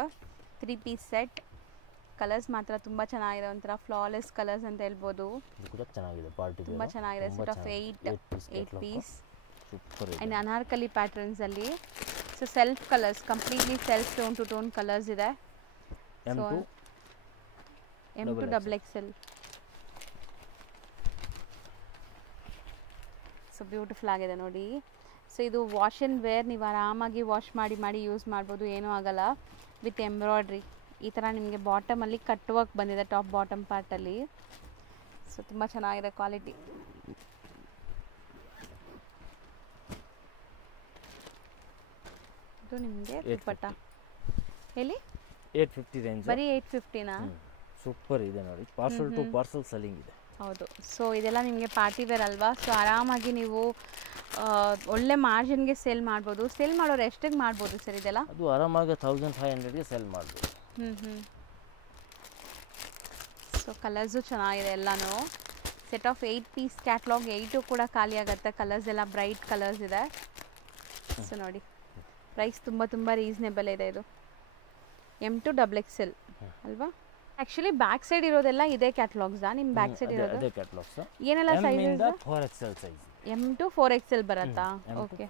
3 piece set. Colours ಮಾತ್ರ ತುಂಬ ಚೆನ್ನಾಗಿದೆ, ಒಂಥರ ಫ್ಲಾಲೆಸ್ ಕಲರ್ಸ್ ಅಂತ ಹೇಳ್ಬೋದು. ಇದು ಕೂಡ ಚೆನ್ನಾಗಿದೆ, ಪಾರ್ಟಿ ತುಂಬ ಚೆನ್ನಾಗಿದೆ. ಸೆಟ್ ಆಫ್ 8 ಪೀಸ್ ಸೂಪರ್ ಇದೆ. ಆ್ಯಂಡ್ ಅನಾರ್ಕಲಿ ಪ್ಯಾಟರ್ನ್ಸಲ್ಲಿ. So self colours, completely self tone to tone colours ಇದೆ. So M2 XXL. So beautiful ಆಗಿದೆ ನೋಡಿ. ಸೊ ಇದು ವಾಶ್ ಆ್ಯಂಡ್ ವೇರ್, ನೀವು ಆರಾಮಾಗಿ ವಾಶ್ ಮಾಡಿ ಯೂಸ್ ಮಾಡ್ಬೋದು, ಏನೂ ಆಗಲ್ಲ. ವಿತ್ ಎಂಬ್ರಾಯ್ಡ್ರಿ ಈ ಥರ ನಿಮಗೆ ಬಾಟಮಲ್ಲಿ ಕಟ್ ವರ್ಕ್ ಬಂದಿದೆ ಟಾಪ್ ಬಾಟಮ್ ಪಾರ್ಟಲ್ಲಿ. ಸೊ ತುಂಬ ಚೆನ್ನಾಗಿದೆ ಕ್ವಾಲಿಟಿ. ಇದು ನಿಮಗೆ ದುಪ್ಪಟ್ಟ ಹೇಳಿ 850 ರೇಂಜ್, ಬರೀ 850ನಾ? ಸೂಪರ್ ಇದೆ ನೋಡಿ. ಪಾರ್ಸಲ್ ಟು ಪಾರ್ಸಲ್ ಸೆಲ್ಲಿಂಗ್ ಇದೆ. ಹೌದು. ಸೊ ಇದೆಲ್ಲ ನಿಮಗೆ ಪಾರ್ಟಿ ವೇರ್ ಅಲ್ವಾ, ಸೊ ಆರಾಮಾಗಿ ನೀವು ಒಳ್ಳೆ ಮಾರ್ಜಿನ್ಗೆ ಸೇಲ್ ಮಾಡ್ಬೋದು. ಸೇಲ್ ಮಾಡೋರು ಎಷ್ಟಿಗೆ ಮಾಡ್ಬೋದು ಸರ್ ಇದೆಲ್ಲ? ಅದು ಆರಾಮಾಗಿ 1500ಗೆ ಸೆಲ್ ಮಾಡ್ಬೋದು. ಸೊ ಕಲರ್ಸು ಚೆನ್ನಾಗಿದೆ ಎಲ್ಲನೂ. ಸೆಟ್ ಆಫ್ 8 ಪೀಸ್ ಕ್ಯಾಟ್ಲಾಗ್, 8 ಕೂಡ ಖಾಲಿ ಆಗುತ್ತೆ. ಕಲರ್ಸ್ ಎಲ್ಲ ಬ್ರೈಟ್ ಕಲರ್ಸ್ ಇದೆ. ಸೊ ನೋಡಿ, ಪ್ರೈಸ್ ತುಂಬ ರೀಸನೇಬಲ್ ಇದೆ. ಇದು M2 XXL ಅಲ್ವಾ? ಆ್ಯಕ್ಚುಲಿ ಬ್ಯಾಕ್ ಸೈಡ್ ಇರೋದೆಲ್ಲ ಇದೇ ಕ್ಯಾಟ್ಲಾಗ್ಸಾ? ನಿಮ್ಮ ಬ್ಯಾಕ್ ಸೈಡ್ ಇರೋದು ಅದೇ ಕ್ಯಾಟ್ಲಾಗ್ಸ್. ಏನೆಲ್ಲ sizes? 4XL size. M2 4XL ಬರುತ್ತಾ? ಓಕೆ.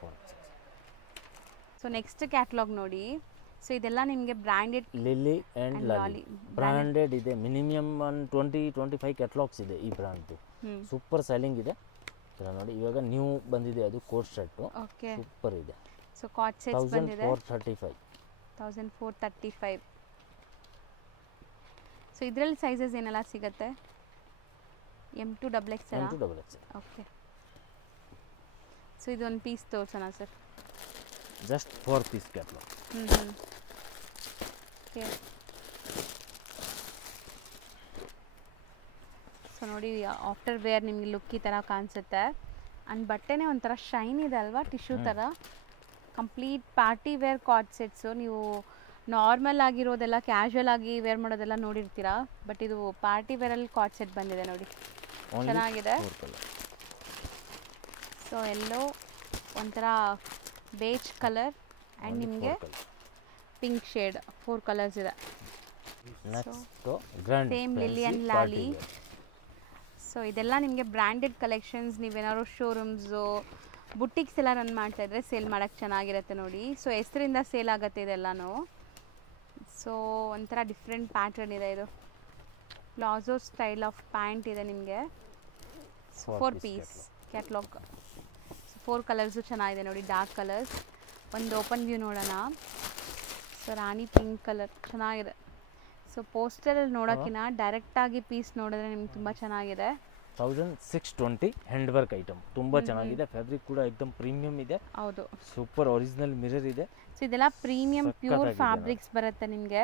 ಸೊ ನೆಕ್ಸ್ಟ್ ಕ್ಯಾಟ್ಲಾಗ್ ನೋಡಿ. ಸೊ ಇದೆಲ್ಲ ನಿಮಗೆ ಬ್ರ್ಯಾಂಡೆಡ್ ಲಿಲ್ಲಿ ಆ್ಯಂಡ್ ಲಾಲಿ ಬ್ರ್ಯಾಂಡೆಡ್ ಇದೆ. ಮಿನಿಮಮ್ 20-25 ಕ್ಯಾಟ್ಲಾಗ್ಸ್ ಇದೆ ಈ ಬ್ರ್ಯಾಂಡ್ದು. ಸೂಪರ್ ಸೆಲ್ಲಿಂಗ್ ಇದೆ. ನೋಡಿ ಇವಾಗ ನ್ಯೂ ಬಂದಿದೆ ಅದು ಕೋಟ್ ಶರ್ಟ್. ಓಕೆ, ಸೂಪರ್ ಇದೆ. ಸೊ ಕಾಟ್ ಸೆಟ್ಸ್ ಬಂದಿದೆ 1435. ಸೊ ಇದರಲ್ಲಿ ಸೈಜಸ್ ಏನೆಲ್ಲ ಸಿಗುತ್ತೆ? M2 XXL. ಓಕೆ. ಸೊ ಇದೊಂದು ಪೀಸ್ ತೋರಿಸೋಣ sir. Just 4 piece catalogue. Okay. So ನೋಡಿ, ಆಫ್ಟರ್ ವೇರ್ ನಿಮಗೆ ಲುಕ್ ಈ ಥರ ಕಾಣಿಸುತ್ತೆ. ಆ್ಯಂಡ್ ಬಟ್ಟೆನೇ ಒಂಥರ ಶೈನ್ ಇದೆ ಅಲ್ವಾ, ಟಿಶ್ಯೂ ಥರ. ಕಂಪ್ಲೀಟ್ ಪಾರ್ಟಿ ವೇರ್ ಕಾಟ್ ಸೆಟ್ಸು. ನೀವು ನಾರ್ಮಲ್ ಆಗಿರೋದೆಲ್ಲ ಕ್ಯಾಶುವಲ್ ಆಗಿ ವೇರ್ ಮಾಡೋದೆಲ್ಲ ನೋಡಿರ್ತೀರಾ, ಬಟ್ ಇದು ಪಾರ್ಟಿ ವೇರಲ್ಲಿ ಕಾಟ್ ಸೆಟ್ ಬಂದಿದೆ ನೋಡಿ, ಚೆನ್ನಾಗಿದೆ. ಸೊ ಎಲ್ಲೋ ಒಂಥರ ಬೇಜ್ ಕಲರ್ ಆ್ಯಂಡ್ ನಿಮಗೆ ಪಿಂಕ್ ಶೇಡ್, 4 ಕಲರ್ಸ್ ಇದೆ. ಸೇಮ್ ಲಿಲ್ಲಿ ಆ್ಯಂಡ್ ಲಾಲಿ. ಸೊ ಇದೆಲ್ಲ ನಿಮಗೆ ಬ್ರ್ಯಾಂಡೆಡ್ ಕಲೆಕ್ಷನ್ಸ್. ನೀವೇನಾದ್ರು ಶೋರೂಮ್ಸು ಬುಟ್ಟಿಕ್ಸ್ ಎಲ್ಲ ರನ್ ಮಾಡ್ತಾಯಿದ್ರೆ ಸೇಲ್ ಮಾಡೋಕ್ಕೆ ಚೆನ್ನಾಗಿರುತ್ತೆ ನೋಡಿ. ಸೊ ಹೆಸರಿಂದ ಸೇಲ್ ಆಗುತ್ತೆ ಇದೆಲ್ಲನೂ. ಸೊ ಒಂಥರ ಡಿಫ್ರೆಂಟ್ ಪ್ಯಾಟರ್ನ್ ಇದೆ. ಇದು ಪ್ಲಾಜೋ ಸ್ಟೈಲ್ ಆಫ್ ಪ್ಯಾಂಟ್ ಇದೆ ನಿಮಗೆ. 4 ಪೀಸ್ ಕ್ಯಾಟ್ಲಾಗ್. 4 ಕಲರ್ಸು ಚೆನ್ನಾಗಿದೆ ನೋಡಿ, ಡಾರ್ಕ್ ಕಲರ್ಸ್. ಒಂದು ಓಪನ್ ವ್ಯೂ ನೋಡೋಣ. ಸೊ ರಾಣಿ ಪಿಂಕ್ ಕಲರ್ ಚೆನ್ನಾಗಿದೆ. ಸೊ ಪೋಸ್ಟರಲ್ಲಿ ನೋಡೋಕ್ಕಿಂತ ಡೈರೆಕ್ಟಾಗಿ ಪೀಸ್ ನೋಡಿದ್ರೆ ನಿಮ್ಗೆ ತುಂಬ ಚೆನ್ನಾಗಿದೆ. 1620 ಹ್ಯಾಂಡ್ ವರ್ಕ್ ಐಟಮ್, ತುಂಬ ಚೆನ್ನಾಗಿದೆ. ಫ್ಯಾಬ್ರಿಕ್ ಕೂಡ ಎಕ್ದಮ್ ಪ್ರೀಮಿಯಂ ಇದೆ. ಹೌದು, ಸೂಪರ್ ಒರಿಜಿನಲ್ ಮಿರರ್ ಇದೆ. ಸೊ ಇದೆಲ್ಲ ಪ್ರೀಮಿಯಂ ಪ್ಯೂರ್ ಫ್ಯಾಬ್ರಿಕ್ಸ್ ಬರುತ್ತೆ ನಿಮಗೆ.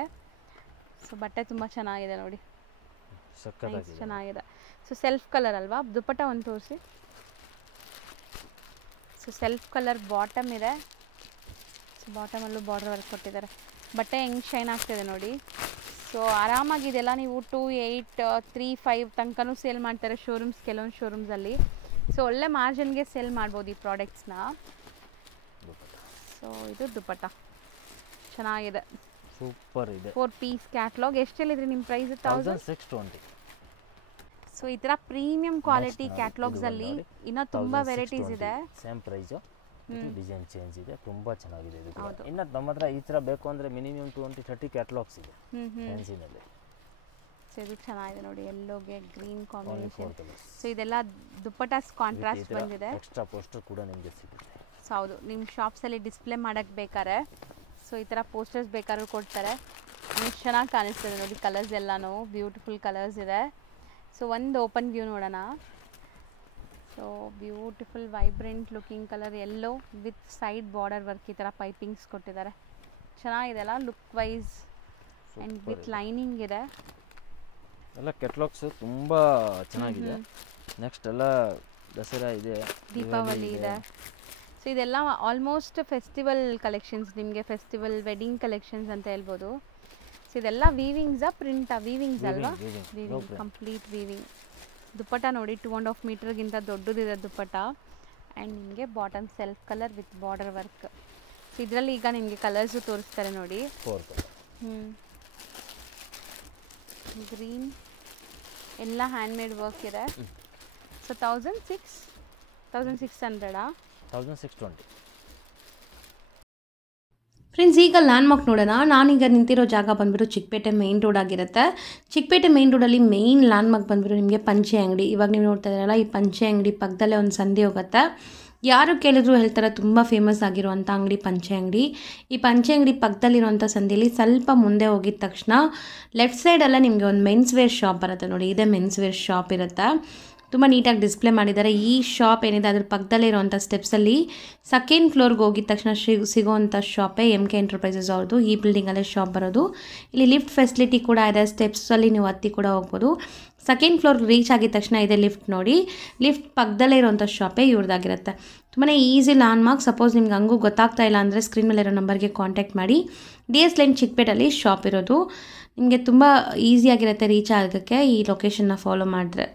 ಸೊ ಬಟ್ಟೆ ತುಂಬ ಚೆನ್ನಾಗಿದೆ ನೋಡಿ, ಚೆನ್ನಾಗಿದೆ. ಸೊ ಸೆಲ್ಫ್ ಕಲರ್ ಅಲ್ವಾ? ದುಪ್ಪಟ್ಟ ಒಂದು ತೋರಿಸಿ. ಸೊ ಸೆಲ್ಫ್ ಕಲರ್ ಬಾಟಮ್ ಇದೆ. ಸೊ ಬಾಟಮಲ್ಲೂ ಬಾರ್ಡರ್ ವರ್ಕ್ ಕೊಟ್ಟಿದ್ದಾರೆ. ಬಟ್ಟೆ ಹೆಂಗೆ ಶೈನ್ ಆಗ್ತಿದೆ ನೋಡಿ. ಸೊ ಆರಾಮಾಗಿದೆಲ್ಲ ನೀವು 2.8 3.5 ತನಕನೂ ಸೇಲ್ ಮಾಡ್ತಾರೆ ಶೋರೂಮ್ಸ್, ಕೆಲವೊಂದು ಶೋರೂಮ್ಸಲ್ಲಿ. ಸೊ ಒಳ್ಳೆ ಮಾರ್ಜಿನ್ಗೆ ಸೇಲ್ ಮಾಡ್ಬೋದು ಈ ಪ್ರಾಡಕ್ಟ್ಸ್ನ. ಸೊ ಇದು ದುಪ್ಪಟ್ಟ ಚೆನ್ನಾಗಿದೆ, ಸೂಪರ್ ಇದೆ. 4 ಪೀಸ್ ಕ್ಯಾಟ್ಲಾಗ್. ಎಷ್ಟು ಹೇಳಿದ್ರಿ ನಿಮ್ಮ ಪ್ರೈಸ್? 1620. ಸೊ ಈ ಥರ ಪ್ರೀಮಿಯಂ ಕ್ವಾಲಿಟಿ ಕ್ಯಾಟ್ಲಾಗ್ಸಲ್ಲಿ ಇನ್ನೂ ತುಂಬ ವೆರೈಟೀಸ್ ಇದೆ. ಸೇಮ್ ಪ್ರೈಸು, ಡಿಸೈನ್ ಚೇಂಜ್ ಇದೆ, ತುಂಬ ಚೆನ್ನಾಗಿದೆ ಇದು ಕೂಡ. ಇನ್ನು ನಮ್ಮ ಹತ್ರ ಈ ಥರ ಬೇಕು ಅಂದರೆ ಮಿನಿಮಮ್ 20-30 ಕ್ಯಾಟ್ಲಾಗ್ಸ್ ಇದೆ ಫ್ಯಾನ್ಸಿನಲ್ಲಿ. ಸೊ ಇದು ಚೆನ್ನಾಗಿದೆ ನೋಡಿ, ಎಲ್ಲೋಗೆ ಗ್ರೀನ್ ಕಾಂಬಿನೇಷನ್. ಸೊ ಇದೆಲ್ಲ ದುಪ್ಪಟ್ಟಾಸ್ ಕಾಂಟ್ರಾಸ್ಟ್ ಬಂದಿದೆ. ಎಕ್ಸ್ಟ್ರಾ ಪೋಸ್ಟರ್ ಕೂಡ ನಿಮಗೆ ಸಿಗುತ್ತೆ. ಸೊ ಹೌದು, ನಿಮ್ಮ ಶಾಪ್ಸಲ್ಲಿ ಡಿಸ್ಪ್ಲೇ ಮಾಡೋಕ್ಕೆ ಬೇಕಾರೆ ಸೊ ಈ ಥರ ಪೋಸ್ಟರ್ಸ್ ಬೇಕಾದ್ರೂ ಕೊಡ್ತಾರೆ. ಎಷ್ಟು ಚೆನ್ನಾಗಿ ಕಾಣಿಸ್ತದೆ ನೋಡಿ, ಕಲರ್ಸ್ ಎಲ್ಲನೂ ಬ್ಯೂಟಿಫುಲ್ ಕಲರ್ಸ್ ಇದೆ. ಸೊ ಒಂದು ಓಪನ್ ವ್ಯೂ ನೋಡೋಣ. So beautiful vibrant looking colour, yellow with side border work, ಈ ಥರ ಪೈಪಿಂಗ್ಸ್ ಕೊಟ್ಟಿದ್ದಾರೆ. ಚೆನ್ನಾಗಿದೆ ಅಲ್ಲ look wise, and with lining ಇದೆ. ಎಲ್ಲ ಕೆಟ್ಲಾಗ್ಸ್ ತುಂಬ ಚೆನ್ನಾಗಿದೆ. ನೆಕ್ಸ್ಟ್ ಎಲ್ಲ ದಸರಾ ಇದೆ, ದೀಪಾವಳಿ ಇದೆ. ಸೊ ಇದೆಲ್ಲ ಆಲ್ಮೋಸ್ಟ್ ಫೆಸ್ಟಿವಲ್ ಕಲೆಕ್ಷನ್ಸ್, ನಿಮಗೆ ಫೆಸ್ಟಿವಲ್ ವೆಡ್ಡಿಂಗ್ ಕಲೆಕ್ಷನ್ಸ್ ಅಂತ ಹೇಳ್ಬೋದು. ಸೊ ಇದೆಲ್ಲ ವೀವಿಂಗ್ಸಾ ಪ್ರಿಂಟಾ? ವೀವಿಂಗ್ಸ್ ಅಲ್ವಾ? Weaving, complete weaving. ದುಪ್ಪಟ್ಟ ನೋಡಿ 2.5 ಮೀಟರ್ಗಿಂತ ದೊಡ್ಡದಿದೆ ದುಪ್ಪಟ್ಟ. ಆ್ಯಂಡ್ ನಿಮಗೆ bottom self colour with border work. So ಇದರಲ್ಲಿ ಈಗ ನಿಮಗೆ ಕಲರ್ಸು ತೋರಿಸ್ತಾರೆ ನೋಡಿ. 4 ಕಲರ್. ಗ್ರೀನ್ ಎಲ್ಲ ಹ್ಯಾಂಡ್ಮೇಡ್ ವರ್ಕ್ ಇದೆ. ಸೊ 1600 1620. ಫ್ರೆಂಡ್ಸ್, ಈಗ ಲ್ಯಾಂಡ್ಮಾರ್ಕ್ ನೋಡೋಣ. ನಾನೀಗ ನಿಂತಿರೋ ಜಾಗ ಬಂದ್ಬಿಟ್ಟು ಚಿಕ್ಕಪೇಟೆ ಮೇನ್ ರೋಡ್ ಆಗಿರುತ್ತೆ. ಚಿಕ್ಕಪೇಟೆ ಮೇನ್ ರೋಡಲ್ಲಿ ಮೇನ್ ಲ್ಯಾಂಡ್ಮಾರ್ಕ್ ಬಂದ್ಬಿಟ್ಟು ನಿಮಗೆ ಪಂಚೆ ಅಂಗಡಿ. ಇವಾಗ ನೀವು ನೋಡ್ತಾ ಇದ್ದೀರಲ್ಲ, ಈ ಪಂಚೆ ಅಂಗಡಿ ಪಕ್ಕದಲ್ಲೇ ಒಂದು ಸಂಧಿ ಹೋಗುತ್ತೆ. ಯಾರು ಕೇಳಿದ್ರು ಹೇಳ್ತಾರೆ ತುಂಬ ಫೇಮಸ್ ಆಗಿರುವಂಥ ಅಂಗಡಿ ಪಂಚೆ ಅಂಗಡಿ. ಈ ಪಂಚೆ ಅಂಗಡಿ ಪಕ್ಕದಲ್ಲಿರುವಂಥ ಸಂಧಿಯಲ್ಲಿ ಸ್ವಲ್ಪ ಮುಂದೆ ಹೋಗಿದ ತಕ್ಷಣ ಲೆಫ್ಟ್ ಸೈಡಲ್ಲೇ ನಿಮಗೆ ಒಂದು ಮೆನ್ಸ್ ವೇರ್ ಶಾಪ್ ಬರುತ್ತೆ ನೋಡಿ. ಇದೇ ಮೆನ್ಸ್ ವೇರ್ ಶಾಪ್ ಇರುತ್ತೆ. ತುಂಬ ನೀಟಾಗಿ ಡಿಸ್ಪ್ಲೇ ಮಾಡಿದ್ದಾರೆ. ಈ ಶಾಪ್ ಏನಿದೆ ಅದ್ರ ಪಕ್ಕದಲ್ಲೇ ಇರುವಂಥ ಸ್ಟೆಪ್ಸಲ್ಲಿ ಸೆಕೆಂಡ್ ಫ್ಲೋರ್ಗೆ ಹೋಗಿದ ತಕ್ಷಣ ಸಿಗೋವಂಥ ಶಾಪೇ MK ಎಂಟರ್ಪ್ರೈಸಸ್ ಅವ್ರದ್ದು. ಈ ಬಿಲ್ಡಿಂಗಲ್ಲೇ ಶಾಪ್ ಬರೋದು. ಇಲ್ಲಿ ಲಿಫ್ಟ್ ಫೆಸಿಲಿಟಿ ಕೂಡ ಇದೆ. ಸ್ಟೆಪ್ಸಲ್ಲಿ ನೀವು ಹತ್ತಿ ಕೂಡ ಹೋಗ್ಬೋದು. ಸೆಕೆಂಡ್ ಫ್ಲೋರ್ಗೆ ರೀಚ್ ಆಗಿದ ತಕ್ಷಣ ಇದೆ ಲಿಫ್ಟ್ ನೋಡಿ. ಲಿಫ್ಟ್ ಪಕ್ಕದಲ್ಲೇ ಇರುವಂಥ ಶಾಪೇ ಇವ್ರದ್ದಾಗಿರುತ್ತೆ. ತುಂಬಾ ಈಸಿ ಲ್ಯಾಂಡ್ಮಾರ್ಕ್. ಸಪೋಸ್ ನಿಮ್ಗೆ ಹಂಗೂ ಗೊತ್ತಾಗ್ತಾ ಇಲ್ಲ ಅಂದರೆ ಸ್ಕ್ರೀನ್ ಮೇಲೆ ಇರೋ ನಂಬರ್ಗೆ ಕಾಂಟ್ಯಾಕ್ಟ್ ಮಾಡಿ. DS ಲೈನ್ ಚಿಕ್ಕಪೇಟಲ್ಲಿ ಶಾಪ್ ಇರೋದು. ನಿಮಗೆ ತುಂಬ ಈಸಿಯಾಗಿರುತ್ತೆ ರೀಚ್ ಆಗೋಕ್ಕೆ ಈ ಲೊಕೇಶನ್ನ ಫಾಲೋ ಮಾಡಿದ್ರೆ.